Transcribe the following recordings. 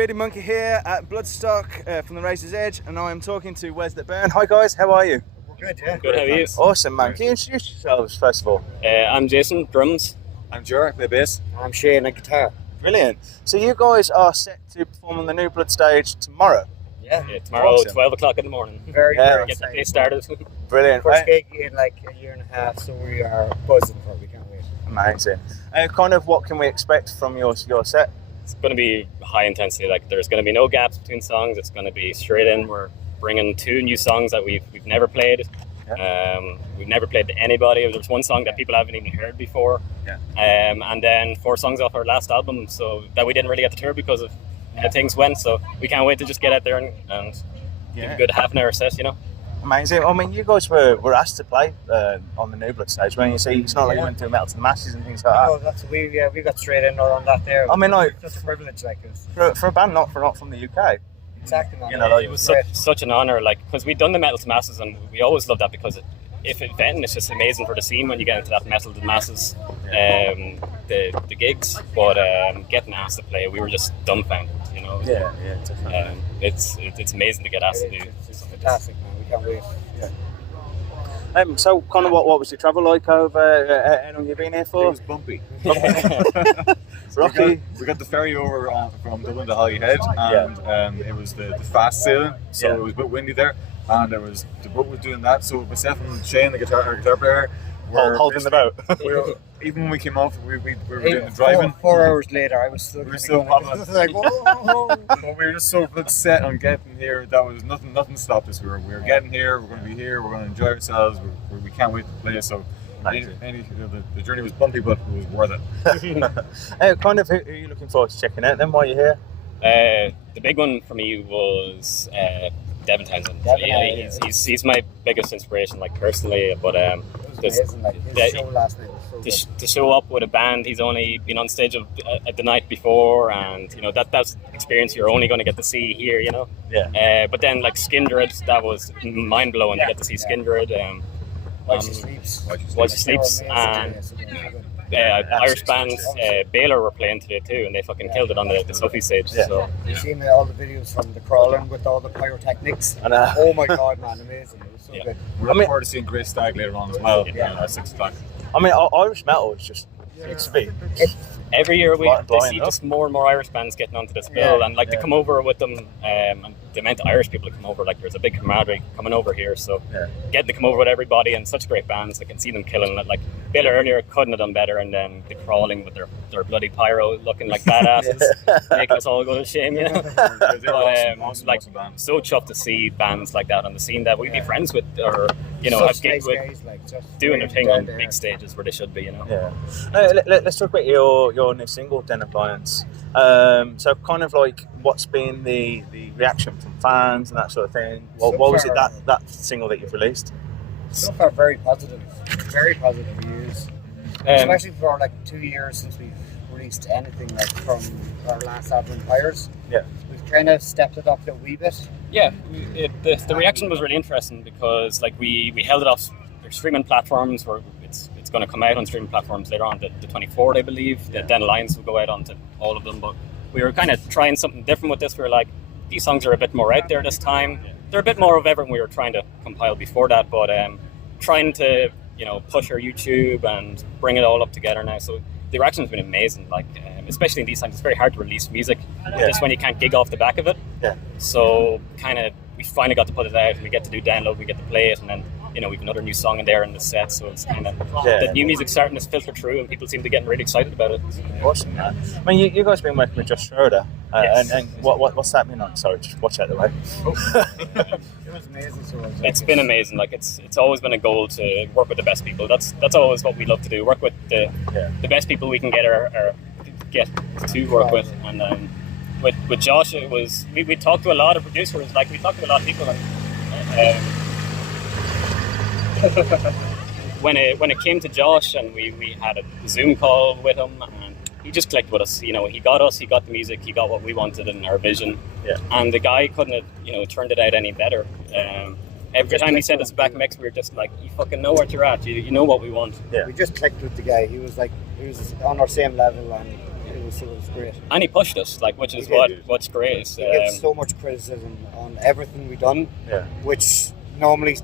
Bearded Monkey here at Bloodstock from the Razor's Edge, and I am talking to Wes the Burn. Hi guys, how are you? We're good, yeah. Good, how are you? Awesome, man. Can you introduce yourselves first of all? I'm Jason, drums. I'm Jarek, the bass. I'm Shane, a guitar. Brilliant. So you guys are set to perform on the New Blood stage tomorrow. Yeah, tomorrow, Awesome. 12 o'clock in the morning. Very Get the excited. day started. Brilliant. First gig in like a year and a half, so we are buzzing for it. We can't wait. Amazing. Kind of what can we expect from your set? It's going to be high intensity. Like, there's going to be no gaps between songs. It's going to be straight in. We're bringing 2 new songs that we've never played. Yeah. We've never played to anybody. There's 1 song that people haven't even heard before. Yeah. And then 4 songs off our last album, so that we didn't really get to tour because of how things went. So we can't wait to just get out there and give a good half an hour set, you know. Amazing. I mean, you guys were asked to play on the New Blood stage, when you see it's not like you went to Metal to the Masses and things like that. No, that's we got straight in on that there. I mean, like, just a privilege, like this. For a band not from the UK. Exactly. Man. You know, like, It was such an honour, like, because we'd done the Metal to Masses, and we always loved that because if anything, it's just amazing for the scene when you get into that Metal to the Masses, the gigs. But getting asked to play, we were just dumbfounded, you know. Yeah, definitely. It's amazing to get asked to do. It's fantastic, man. We can't wait. So, kind of, what was your travel like over? How long you been here It for? was bumpy. Rocky. We got the ferry over from Dublin to Holyhead, and it was the fast sailing, so it was a bit windy there, and the boat was doing that. So myself and Shane, our guitar player, were Holding the boat. Even when we came off, we were doing the driving. 4 hours later, I was still. We were still It's like, whoa. But we were just so set on getting here. That was nothing stopped us. We were getting here. We're going to be here. We're going to enjoy ourselves. We can't wait to play. So the journey was bumpy, but it was worth it. Kind of, who are you looking forward to checking out then while you're here? The big one for me was Devin Townsend. He's my biggest inspiration, like, personally. But It was amazing. Like his show last night was so good. to show up with a band, he's only been on stage the night before, and you know that's experience you're only going to get to see here, you know. Yeah. But then, like, Skindred, that was mind blowing to get to see Skindred. While she sleeps. While She Sleeps, and Irish band Baylor were playing today too, and they fucking killed it on the Sophie stage. Yeah. So You've seen all the videos from the crawling with all the pyrotechnics. And, oh my god, man, amazing. It was so good. We're looking forward to seeing Great Stag later on as well. At 6 o'clock. I mean, Irish metal is just it's big. every year we Blowing see up. just more and more Irish bands getting onto this bill, and like to come over with them, and the amount of Irish people that come over, like, there's a big camaraderie coming over here, so getting to come over with everybody and such great bands, I can see them killing it. Like Baylor earlier couldn't have done better, and then the Crawling with their bloody pyro looking like badasses, making us all go to shame, you know. Awesome band. So Chuffed to see bands like that on the scene that we'd be friends with, or you know, Such have gigs nice with, guys, like, just doing their thing down on there. big stages where they should be, you know. Let's talk about your new single, Den Appliance. So, kind of like, what's been the reaction from fans and that sort of thing? What was it that single that you've released? So far, very positive views. Especially for like 2 years since we've released anything, like, from our last album, Empires. Yeah. We've kind of stepped it up a wee bit. Yeah, the reaction was really interesting because, like, we held it off their streaming platforms, where it's going to come out on streaming platforms later on, the 24th, I believe. The Den Alliance will go out onto all of them, but we were kind of trying something different with this. We were like, these songs are a bit more out there this time. They're a bit more of everything we were trying to compile before that, but trying to, you know, push our YouTube and bring it all up together now. So the reaction's been amazing, like, especially in these times. It's very hard to release music just when you can't gig off the back of it. Yeah. So kind of we finally got to put it out, and we get to do download, we get to play it, and then, you know, we've another new song in there in the set, so it's kind of the new music starting to filter through, and people seem to get really excited about it. Awesome, man. I mean, you guys have been working with Josh Schroeder, and what's that been on? Sorry, just watch out the way. It was amazing. So It's been amazing. Like, it's always been a goal to work with the best people. That's always what we love to do. Work with the best people we can get to work with. And with Josh, it was we talked to a lot of producers. Like, we talked to a lot of people. When it came to Josh, and we had a Zoom call with him, and he just clicked with us. You know, he got the music, he got what we wanted and our vision. Yeah. And the guy couldn't have, you know, turned it out any better. Every time he sent us a back mix, we were just like, you fucking know what you're at. You know what we want. Yeah. We just clicked with the guy. He was on our same level, and it was great. And he pushed us, like, which is what's great. He gives so much criticism on everything we done, which normally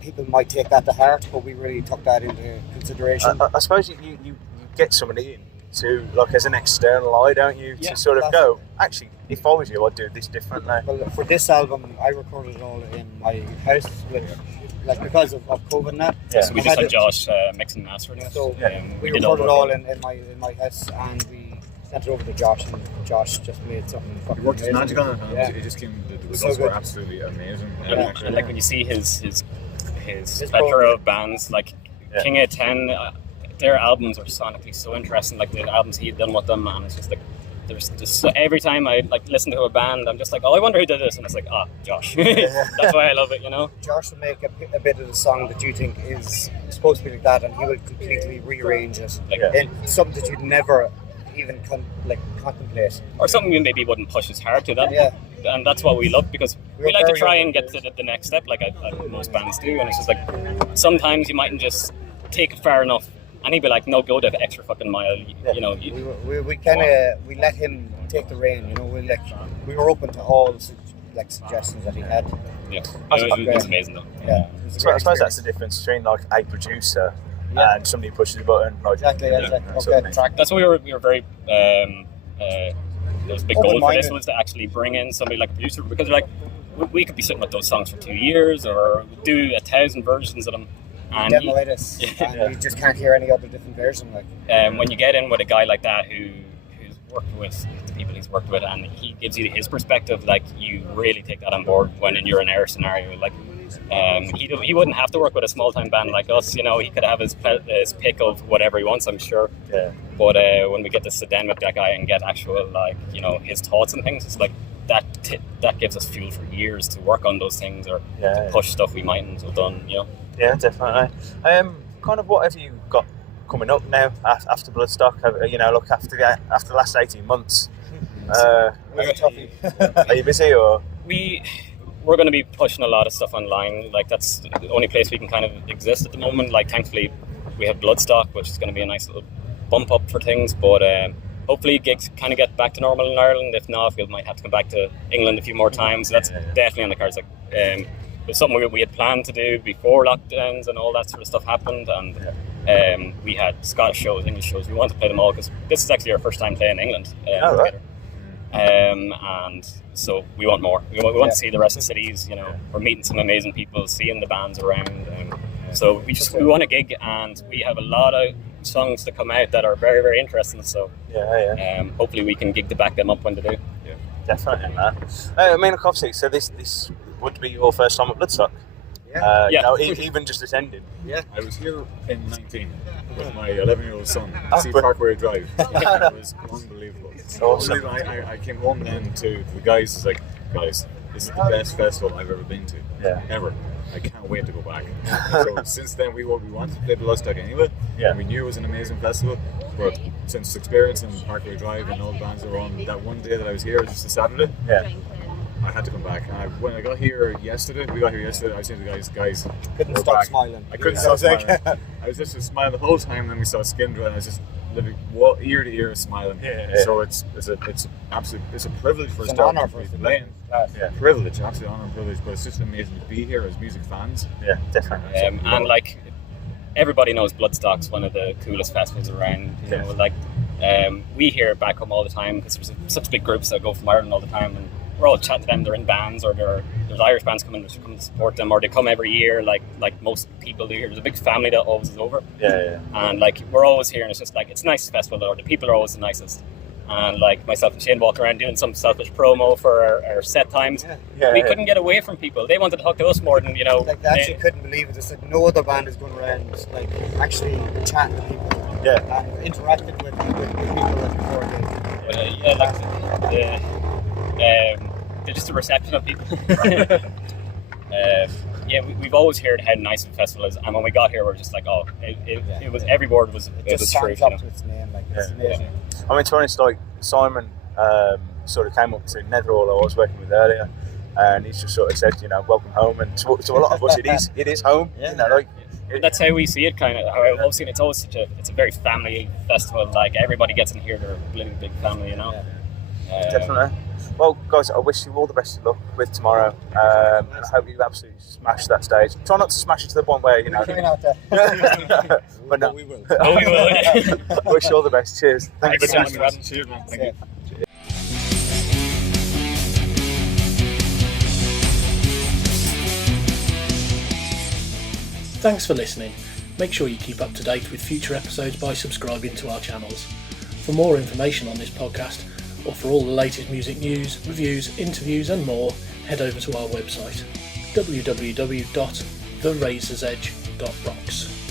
people might take that to heart, but we really took that into consideration. I suppose you get somebody in to, like, as an external eye, don't you, to sort of go, actually, if I was you, I'd do this differently. Well, for this album, I recorded it all in my house, because of COVID and that. Yeah, so we just had Josh mixing and mastering it. So we did recorded it all in my house, and we sent it over to Josh, and Josh just made something fucking He worked his amazing. magic on it, and it just came, the results were absolutely amazing. And like when you see his plethora of bands, like King of 10, their albums are sonically so interesting, like the albums he'd done with them, and it's just like, there's just every time I like listen to a band, I'm just like, oh, I wonder who did this, and it's like, Josh. That's why I love it, you know. Josh will make a bit of the song that you think is supposed to be like that, and he will completely rearrange it in something that you'd never even contemplate, or something you maybe wouldn't push as hard to that. And that's what we love, because we like to try and get to the next step, like most bands do, and it's just like sometimes you mightn't just take it far enough. And he'd be like, no, go the extra fucking mile, you know. We let him take the reign, you know. We were open to all suggestions that he had. Yeah, it was amazing though. Yeah. So I suppose that's the difference between like a producer and somebody who pushes a button. Like, exactly. That's why we were very. There was a big goal for this was to actually bring in somebody like a producer, because like we could be sitting with those songs for 2 years or do 1,000 versions of them. And demo edits, and you just can't hear any other different version. When you get in with a guy like that who's worked with the people he's worked with, and he gives you his perspective, like you really take that on board when you're in our scenario. Like he wouldn't have to work with a small time band like us, you know. He could have his pick of whatever he wants, I'm sure. Yeah. But when we get to sit down with that guy and get actual, like, you know, his thoughts and things, it's like that gives us fuel for years to work on those things, or to push stuff we mightn't have done, you know. Yeah, definitely. Kind of what have you got coming up now after Bloodstock? You know, look, after the last 18 months. Are you busy, or? We're going to be pushing a lot of stuff online. Like, that's the only place we can kind of exist at the moment. Like, thankfully, we have Bloodstock, which is going to be a nice little bump up for things. But hopefully gigs kind of get back to normal in Ireland. If not, we might have to come back to England a few more times. That's definitely on the cards. Like, it was something we had planned to do before lockdowns and all that sort of stuff happened, and we had Scottish shows, English shows. We wanted to play them all because this is actually our first time playing England together. And so we want more. We want to see the rest of the cities. You know, we're meeting some amazing people, seeing the bands around. So we want a gig, and we have a lot of songs to come out that are very, very interesting. So hopefully we can gig to back them up when they do. Yeah, definitely, man. I mean, obviously, so this would be your first time at Bloodstock. You know, even just attending. Yeah, I was here in 19 with my 11-year-old son to see Parkway Drive. It was unbelievable. Awesome. I came home then to the guys. It's like, guys, this is the best festival I've ever been to. Ever. I can't wait to go back. So since then, we wanted to play Bloodstock anyway. And we knew it was an amazing festival. But since experiencing Parkway Drive and all the bands that were on that one day that I was here, just a Saturday. I had to come back. And when I got here yesterday, I was saying to the guys, couldn't stop smiling. I couldn't stop smiling. I was just smiling the whole time. Then we saw Skin Dry, and I was just living ear to ear smiling. So it's a privilege for us to be playing. Privilege, absolute honor and privilege. But it's just amazing to be here as music fans. Yeah, definitely. And like everybody knows Bloodstock's one of the coolest festivals around. You know, like we hear it back home all the time because there's such big groups that go from Ireland all the time, and we're all chatting to them. They're in bands, or there's Irish bands coming to support them, or they come every year, like most people do here. There's a big family that always is over. And like we're always here, and it's just like it's a nice festival, or the people are always the nicest. And like myself and Shane walk around doing some selfish promo for our set times. We couldn't get away from people. They wanted to talk to us more than, you know. Like, they actually couldn't believe it. It's like no other band is going around like actually chatting to people. And interacting with people before just the reception of people. We've always heard how nice the festival is, and when we got here, we were just like, it was every word was it just true. Up to its name, like it's amazing. I mean, to be honest, like Simon sort of came up to Netherall I was working with earlier, and he's just sort of said, you know, welcome home, and to a lot of us it is home. You know, like that's how we see it. Kind of how I've always seen it. It's always it's a very family festival. Like everybody gets in here, they're a blooming big family, you know. Definitely. Well, guys, I wish you all the best of luck with tomorrow, and I hope you absolutely smash that stage. Try not to smash it to the point where We're out there. but no, we will. Oh, we will. Yeah. wish you all the best. Cheers. Thanks so much, Brad. Cheers, man. Thank you. Thanks for listening. Make sure you keep up to date with future episodes by subscribing to our channels. For more information on this podcast, or for all the latest music news, reviews, interviews and more, head over to our website www.therazorsedge.rocks.